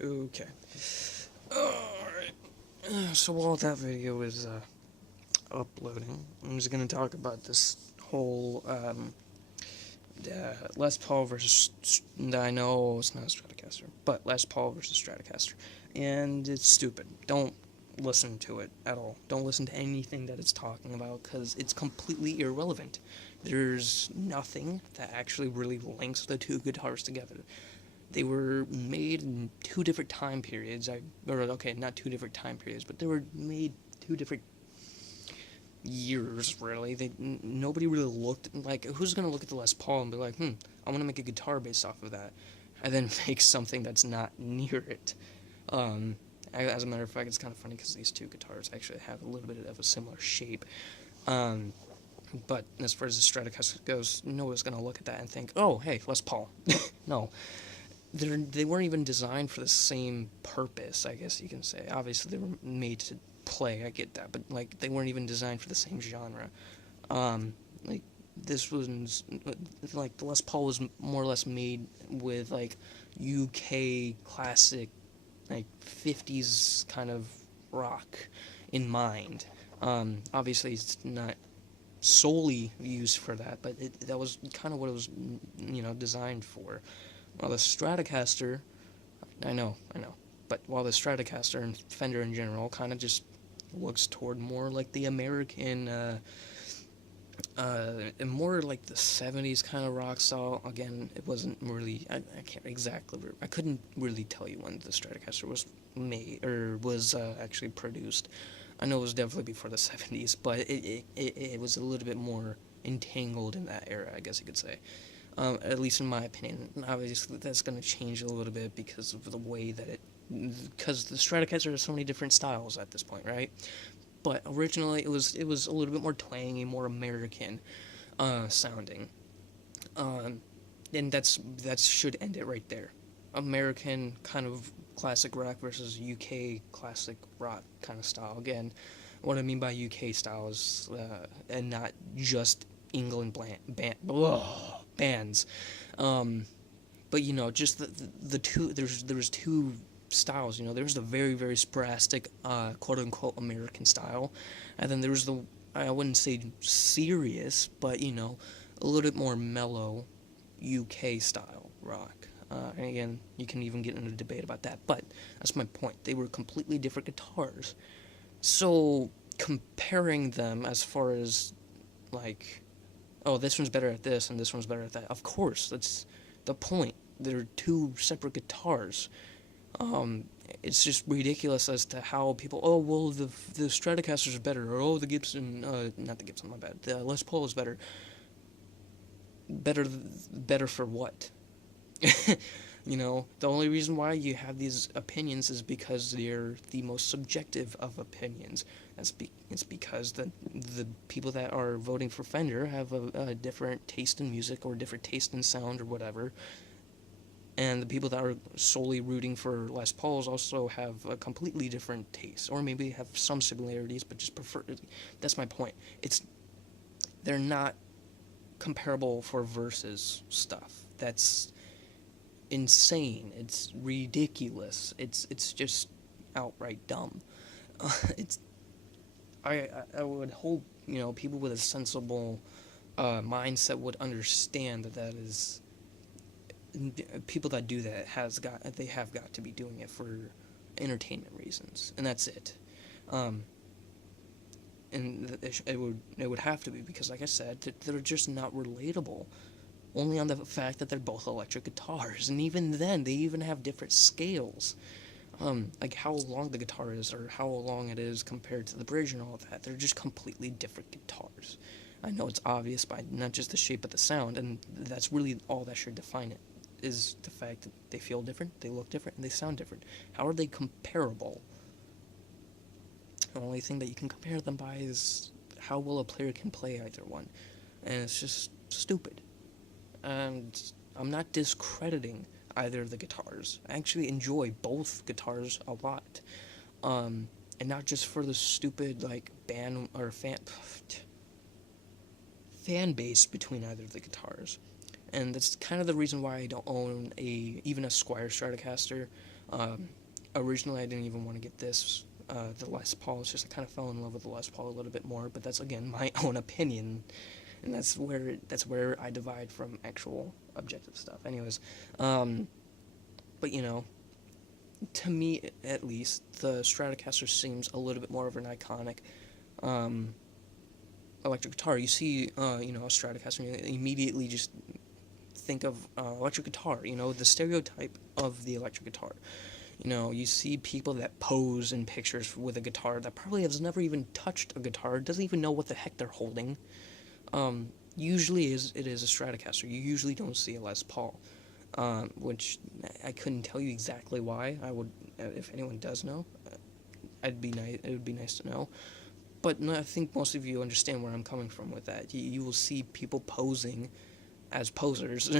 Okay. Alright. So while that video is uploading, I'm just going to talk about this whole Les Paul versus. I know it's not a Stratocaster, but Les Paul versus Stratocaster. And it's stupid. Don't listen to it at all. Don't listen to anything that it's talking about because it's completely irrelevant. There's nothing that actually really links the two guitars together. They were made in two different time periods. Okay, not two different time periods, but they were made two different years. Really, nobody really looked like who's gonna look at the Les Paul and be like, I want to make a guitar based off of that, and then make something that's not near it. As a matter of fact, it's kind of funny because these two guitars actually have a little bit of a similar shape. Um, but as far as the Stratocaster goes, nobody's gonna look at that and think, oh, hey, Les Paul. No, they weren't even designed for the same purpose, I guess you can say. Obviously, they were made to play. I get that, but like they weren't even designed for the same genre. Like this was like the Les Paul was more or less made with like UK classic, like 50s kind of rock in mind. Obviously, it's not solely used for that, but that was kind of what it was, designed for. While the Stratocaster, I know, but while the Stratocaster and Fender in general kind of just looks toward more like the American, and more like the 70s kind of rock style. Again, it wasn't really, I can't exactly, I couldn't really tell you when the Stratocaster was made, or was actually produced. I know it was definitely before the 70s, but it was a little bit more entangled in that era, I guess you could say. At least in my opinion. Obviously, that's going to change a little bit because of the way that because the Stratocaster has so many different styles at this point, right? But originally, it was a little bit more twangy, more American sounding, um, and that should end it right there. American kind of classic rock versus UK classic rock kind of style. Again, what I mean by UK style is, and not just England bands. Um, but just the two. There's two styles. There's the very very sporadic, quote unquote American style, and then there's the, I wouldn't say serious, but a little bit more mellow UK style rock. And again, you can even get into a debate about that, but that's my point. They were completely different guitars. So comparing them as far as like, oh, this one's better at this and this one's better at that. Of course, that's the point. They're two separate guitars. Um, it's just ridiculous as to how people, oh, well, the Stratocaster's better, or oh, the Gibson, not the Gibson, my bad, the Les Paul is better. Better, better for what? The only reason why you have these opinions is because they're the most subjective of opinions. It's because the people that are voting for Fender have a different taste in music or different taste in sound or whatever, and the people that are solely rooting for Les Pauls also have a completely different taste, or maybe have some similarities, but just prefer. That's my point. They're not comparable for versus stuff. That's insane. It's ridiculous. It's just outright dumb. It's I would hope people with a sensible mindset would understand that is, people that do that they have got to be doing it for entertainment reasons, and that's it. Um, and it would have to be because, like I said, they're just not relatable. Only on the fact that they're both electric guitars, and even then, they even have different scales. Like how long the guitar is, or how long it is compared to the bridge and all that. They're just completely different guitars. I know it's obvious by not just the shape but the sound, and that's really all that should define it, is the fact that they feel different, they look different, and they sound different. How are they comparable? The only thing that you can compare them by is how well a player can play either one, and it's just stupid. And I'm not discrediting either of the guitars. I actually enjoy both guitars a lot, and not just for the stupid like band or fan base between either of the guitars. And that's kind of the reason why I don't own even a Squier Stratocaster. Originally, I didn't even want to get this, the Les Paul. It's just I kind of fell in love with the Les Paul a little bit more, but that's again my own opinion, and that's where I divide from actual objective stuff. Anyways, but to me at least, the Stratocaster seems a little bit more of an iconic um, electric guitar. You see, a Stratocaster, and you immediately just think of electric guitar. The stereotype of the electric guitar. You see people that pose in pictures with a guitar that probably has never even touched a guitar, doesn't even know what the heck they're holding. Usually it is a Stratocaster. You usually don't see a Les Paul, which I couldn't tell you exactly why. I would, if anyone does know, I'd be nice. It would be nice to know. But no, I think most of you understand where I'm coming from with that. You will see people posing as posers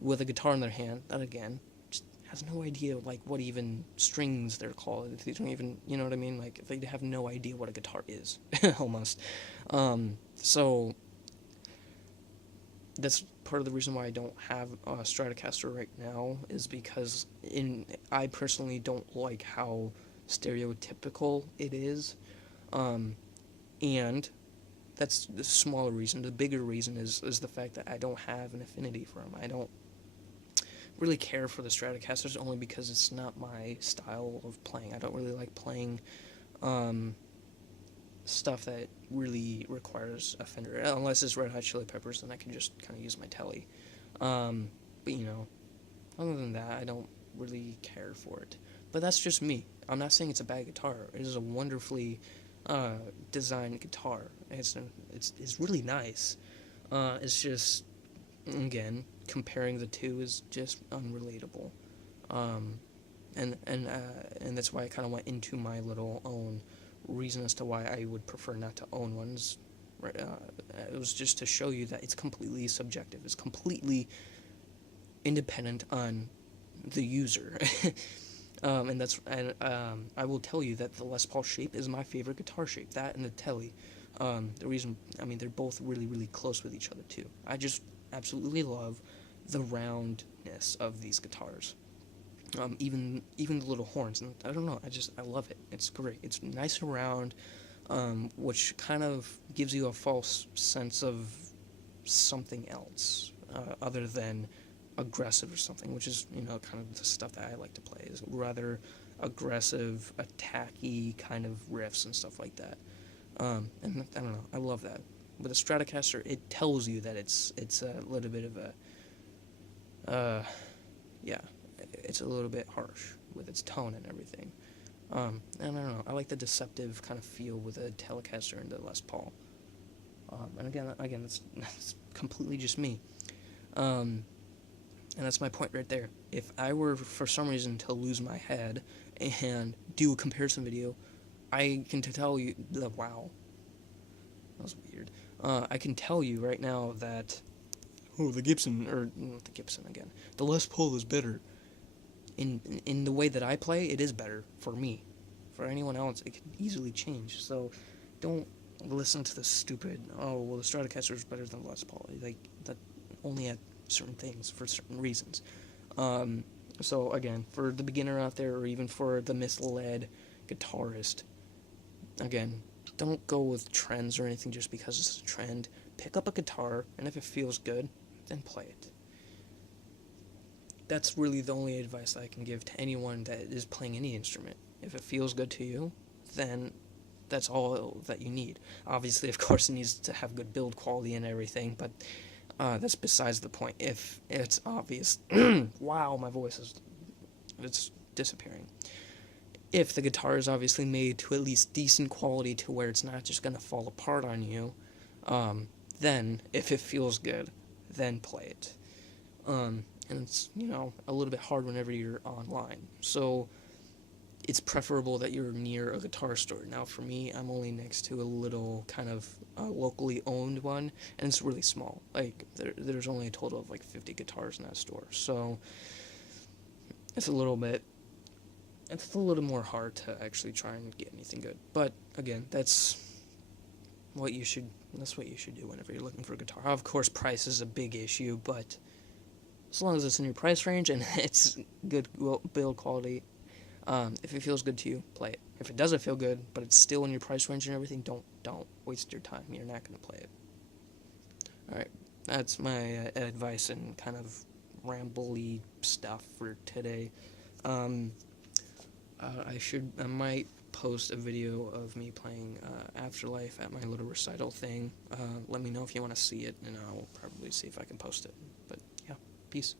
with a guitar in their hand. That again just has no idea like what even strings they're called. They don't even, you know what I mean? Like they have no idea what a guitar is almost. So that's part of the reason why I don't have a Stratocaster right now, is because I personally don't like how stereotypical it is, and that's the smaller reason. The bigger reason is the fact that I don't have an affinity for them. I don't really care for the Stratocasters, only because it's not my style of playing. I don't really like playing stuff that really requires a Fender, unless it's Red Hot Chili Peppers, then I can just kind of use my Telly. But other than that, I don't really care for it. But that's just me. I'm not saying it's a bad guitar. It is a wonderfully designed guitar. It's really nice. It's just, again, comparing the two is just unrelatable. And that's why I kind of went into my little own reason as to why I would prefer not to own ones. Right? It was just to show you that it's completely subjective. It's completely independent on the user. I will tell you that the Les Paul shape is my favorite guitar shape. That and the Telly. The reason, they're both really, really close with each other too. I just absolutely love the roundness of these guitars. Even the little horns, and I don't know, I love it. It's great. It's nice and round, which kind of gives you a false sense of something else, other than aggressive or something, which is kind of the stuff that I like to play, is rather aggressive, attacky kind of riffs and stuff like that. And I don't know, I love that. With a Stratocaster, it tells you that it's a little bit of a it's a little bit harsh with its tone and everything. And I don't know, I like the deceptive kind of feel with a Telecaster and the Les Paul. And again, that's completely just me. And that's my point right there. If I were, for some reason, to lose my head and do a comparison video, I can tell you that, wow, that was weird. I can tell you right now that, the Gibson, or not the Gibson again, the Les Paul is better. In the way that I play, it is better for me. For anyone else, it could easily change. So don't listen to the stupid, the Stratocaster is better than the Les Paul. Like, that only at certain things for certain reasons. So again, for the beginner out there, or even for the misled guitarist, again, don't go with trends or anything just because it's a trend. Pick up a guitar, and if it feels good, then play it. That's really the only advice that I can give to anyone that is playing any instrument. If it feels good to you, then that's all that you need. Obviously, of course, it needs to have good build quality and everything, but that's besides the point. If it's obvious, wow, my voice it's disappearing. If the guitar is obviously made to at least decent quality to where it's not just going to fall apart on you, then if it feels good, then play it. And it's, a little bit hard whenever you're online. So it's preferable that you're near a guitar store. Now, for me, I'm only next to a little kind of locally owned one, and it's really small. Like, there's only a total of, 50 guitars in that store. So it's a little more hard to actually try and get anything good. But, again, that's what you should do whenever you're looking for a guitar. Of course, price is a big issue, but as long as it's in your price range and it's good build quality, If it feels good to you, play it. If it doesn't feel good, but it's still in your price range and everything, don't waste your time. You're not going to play it. All right, that's my advice and kind of rambly stuff for today. I might post a video of me playing Afterlife at my little recital thing. Let me know if you want to see it, and I'll probably see if I can post it. But yeah, peace.